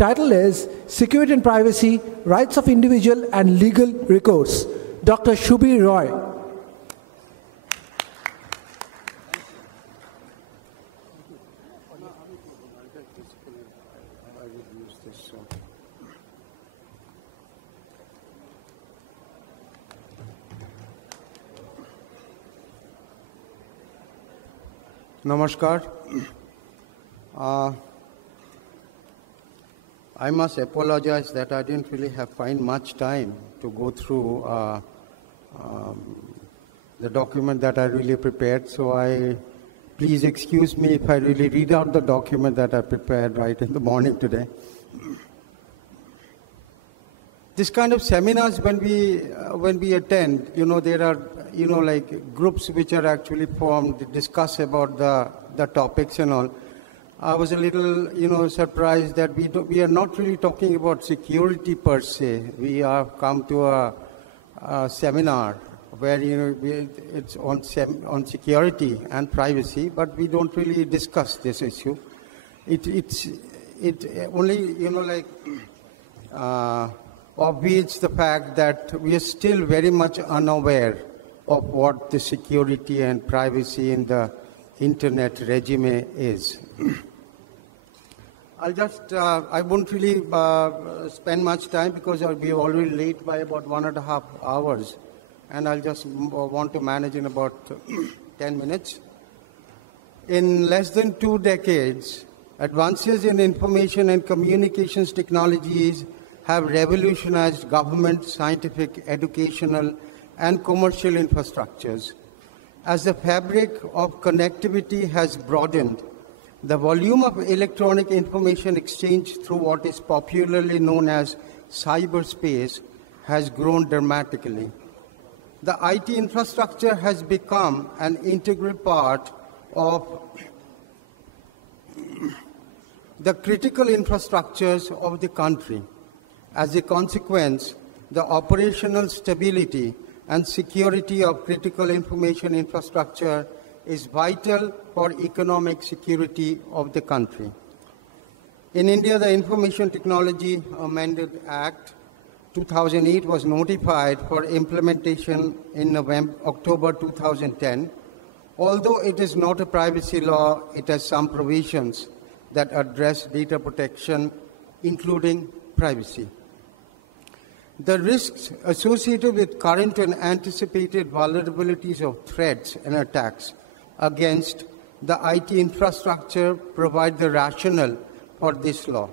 Title is Security and Privacy, Rights of Individual and Legal Recourse. Dr. Subir Roy. Namaskar. I must apologize that I didn't really find much time to go through the document that I really prepared. So please excuse me if I really read out the document that I prepared right in the morning today. This kind of seminars, when we attend, there are, like groups which are actually formed to discuss about the topics and all. I was a little, surprised that we are not really talking about security per se. We have come to a seminar where, it's on security and privacy, but we don't really discuss this issue. It only, obviates the fact that we are still very much unaware of what the security and privacy in the internet regime is. I won't really spend much time because I'll be already late by about 1.5 hours, and I'll just want to manage in about 10 minutes. In less than 2 decades, advances in information and communications technologies have revolutionized government, scientific, educational, and commercial infrastructures. As the fabric of connectivity has broadened, the volume of electronic information exchange through what is popularly known as cyberspace has grown dramatically. The IT infrastructure has become an integral part of the critical infrastructures of the country. As a consequence, the operational stability and security of critical information infrastructure is vital for economic security of the country. In India, the Information Technology Amended Act 2008 was notified for implementation in October 2010. Although it is not a privacy law, it has some provisions that address data protection, including privacy. The risks associated with current and anticipated vulnerabilities of threats and attacks against the IT infrastructure provide the rationale for this law.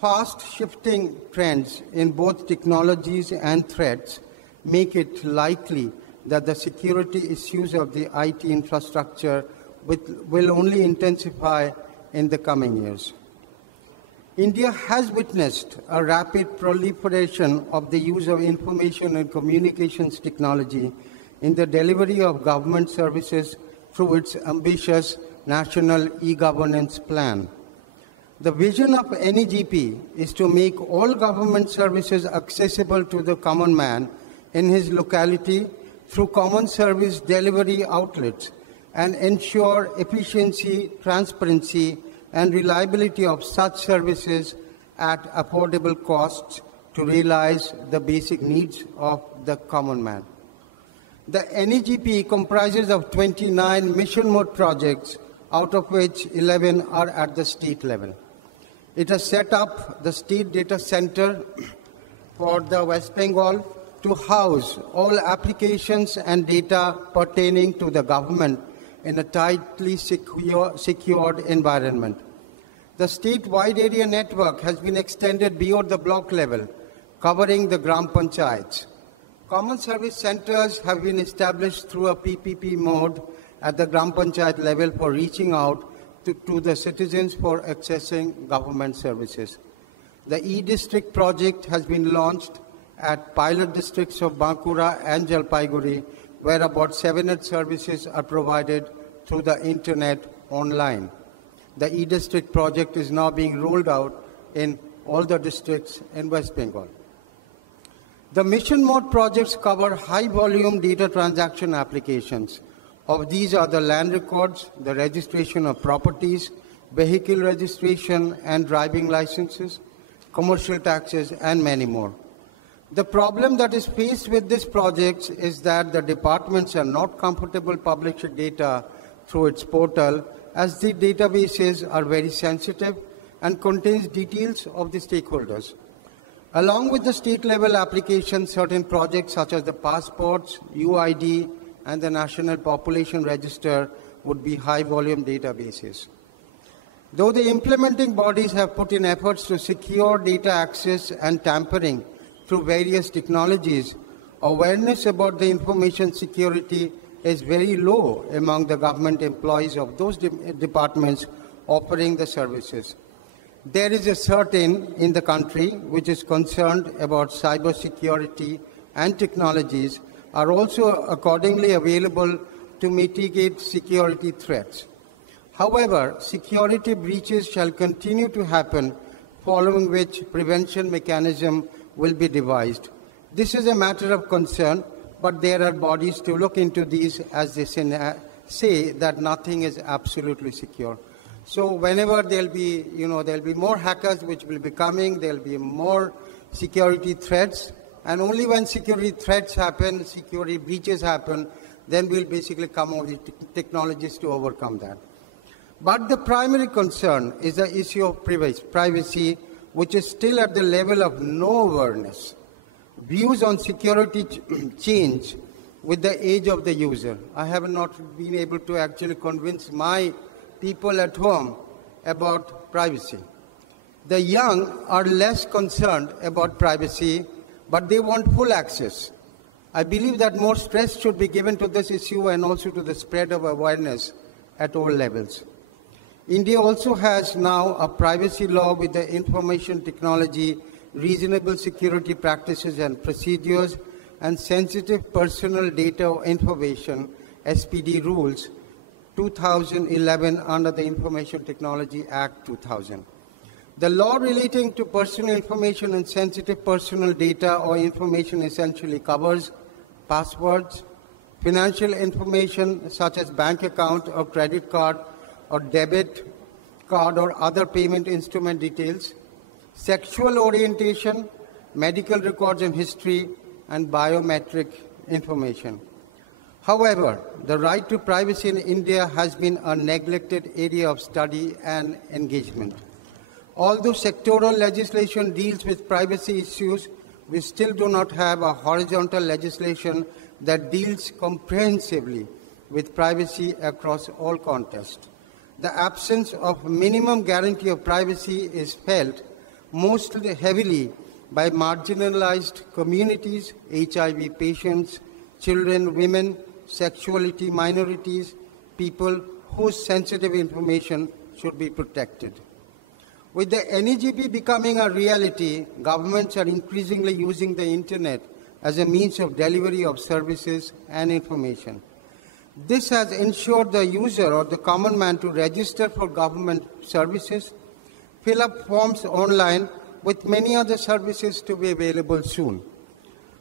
Fast-shifting trends in both technologies and threats make it likely that the security issues of the IT infrastructure will only intensify in the coming years. India has witnessed a rapid proliferation of the use of information and communications technology in the delivery of government services through its ambitious national e-governance plan. The vision of NEGP is to make all government services accessible to the common man in his locality through common service delivery outlets and ensure efficiency, transparency, and reliability of such services at affordable costs to realize the basic needs of the common man. The NEGP comprises of 29 mission mode projects, out of which 11 are at the state level. It has set up the State Data Center for the West Bengal to house all applications and data pertaining to the government in a tightly secured environment. The state-wide area network has been extended beyond the block level, covering the Gram Panchayats. Common service centers have been established through a PPP mode at the Gram Panchayat level for reaching out to the citizens for accessing government services. The e-district project has been launched at pilot districts of Bankura and Jalpaiguri, where about 700 services are provided through the internet online. The e-district project is now being rolled out in all the districts in West Bengal. The mission mode projects cover high-volume data transaction applications. Of these are the land records, the registration of properties, vehicle registration and driving licenses, commercial taxes, and many more. The problem that is faced with these projects is that the departments are not comfortable publishing data through its portal, as the databases are very sensitive and contains details of the stakeholders. Along with the state-level applications, certain projects such as the passports, UID, and the National Population Register would be high-volume databases. Though the implementing bodies have put in efforts to secure data access and tampering through various technologies, awareness about the information security is very low among the government employees of those departments offering the services. There is a certain in the country which is concerned about cybersecurity and technologies are also accordingly available to mitigate security threats. However, security breaches shall continue to happen, following which prevention mechanism will be devised. This is a matter of concern, but there are bodies to look into these, as they say that nothing is absolutely secure. So whenever there'll be more hackers which will be coming, there'll be more security threats, and only when security threats happen, security breaches happen, then we'll basically come up with technologies to overcome that. But the primary concern is the issue of privacy, which is still at the level of no awareness. Views on security change with the age of the user. I have not been able to actually convince my people at home about privacy. The young are less concerned about privacy, but they want full access. I believe that more stress should be given to this issue and also to the spread of awareness at all levels. India also has now a privacy law with the information technology, reasonable security practices and procedures, and sensitive personal data information, SPD rules, 2011 under the Information Technology Act 2000. The law relating to personal information and sensitive personal data or information essentially covers passwords, financial information such as bank account or credit card or debit card or other payment instrument details, sexual orientation, medical records and history, and biometric information. However, the right to privacy in India has been a neglected area of study and engagement. Although sectoral legislation deals with privacy issues, we still do not have a horizontal legislation that deals comprehensively with privacy across all contexts. The absence of minimum guarantee of privacy is felt most heavily by marginalized communities, HIV patients, children, women, sexuality minorities, people whose sensitive information should be protected. With the NEGP becoming a reality, governments are increasingly using the internet as a means of delivery of services and information. This has ensured the user or the common man to register for government services, fill up forms online, with many other services to be available soon.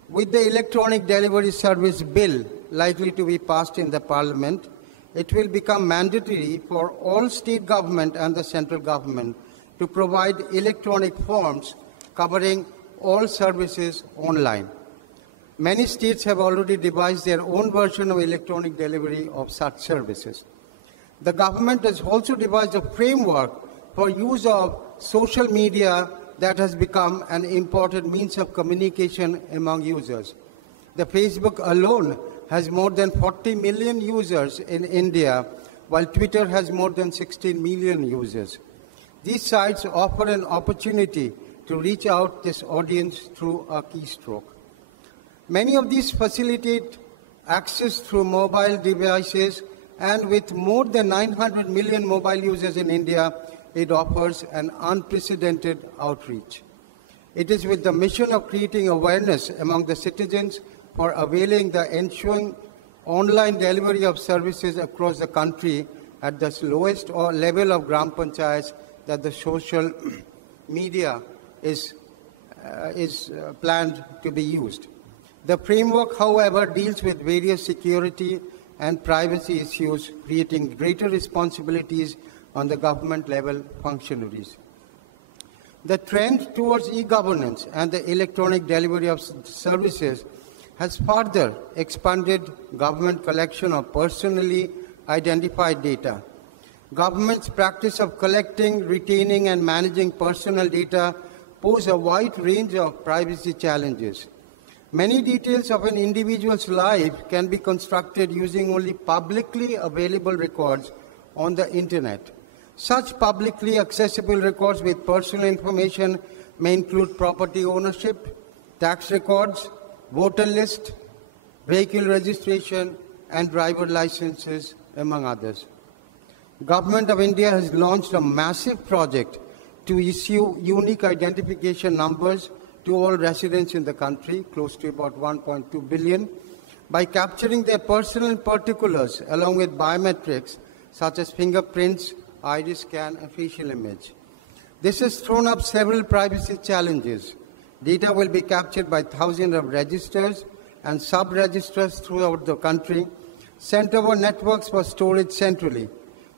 With the Electronic Delivery Service Bill likely to be passed in the Parliament, it will become mandatory for all state government and the central government to provide electronic forms covering all services online. Many states have already devised their own version of electronic delivery of such services. The government has also devised a framework for use of social media that has become an important means of communication among users. The Facebook alone has more than 40 million users in India, while Twitter has more than 16 million users. These sites offer an opportunity to reach out this audience through a keystroke. Many of these facilitate access through mobile devices, and with more than 900 million mobile users in India, it offers an unprecedented outreach. It is with the mission of creating awareness among the citizens for availing the ensuing online delivery of services across the country at the lowest level of Gram Panchayats that the social media is planned to be used. The framework, however, deals with various security and privacy issues, creating greater responsibilities on the government level functionaries. The trend towards e-governance and the electronic delivery of services has further expanded government collection of personally identified data. Government's practice of collecting, retaining, and managing personal data pose a wide range of privacy challenges. Many details of an individual's life can be constructed using only publicly available records on the internet. Such publicly accessible records with personal information may include property ownership, tax records, voter list, vehicle registration, and driver licenses, among others. Government of India has launched a massive project to issue unique identification numbers to all residents in the country, close to about 1.2 billion, by capturing their personal particulars along with biometrics such as fingerprints, iris scan, and facial image. This has thrown up several privacy challenges. Data will be captured by thousands of registers and sub-registers throughout the country, sent over networks for storage centrally.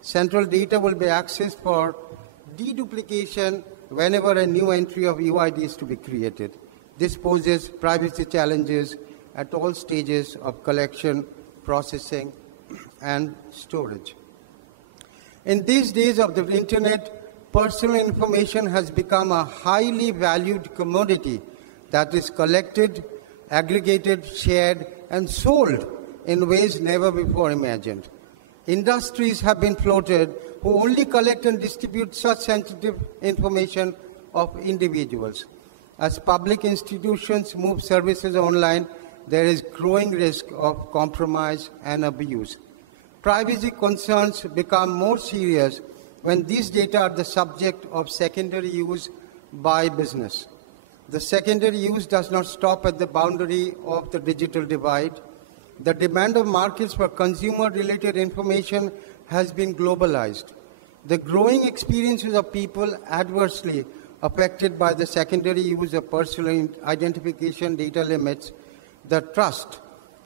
Central data will be accessed for deduplication whenever a new entry of UID is to be created. This poses privacy challenges at all stages of collection, processing, and storage. In these days of the internet, personal information has become a highly valued commodity that is collected, aggregated, shared, and sold in ways never before imagined. Industries have been floated who only collect and distribute such sensitive information of individuals. As public institutions move services online, there is growing risk of compromise and abuse. Privacy concerns become more serious when these data are the subject of secondary use by business. The secondary use does not stop at the boundary of the digital divide. The demand of markets for consumer-related information has been globalized. The growing experiences of people adversely affected by the secondary use of personal identification data limits the trust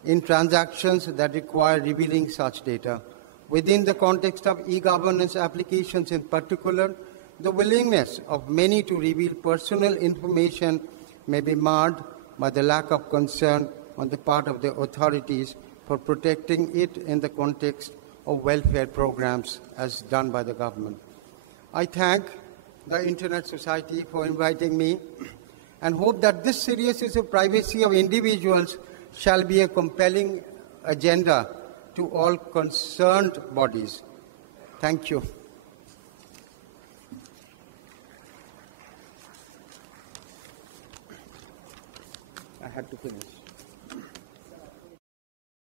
in transactions that require revealing such data. Within the context of e-governance applications in particular, the willingness of many to reveal personal information may be marred by the lack of concern on the part of the authorities for protecting it in the context of welfare programs as done by the government. I thank the Internet Society for inviting me and hope that this serious issue of privacy of individuals shall be a compelling agenda to all concerned bodies. Thank you. I had to finish.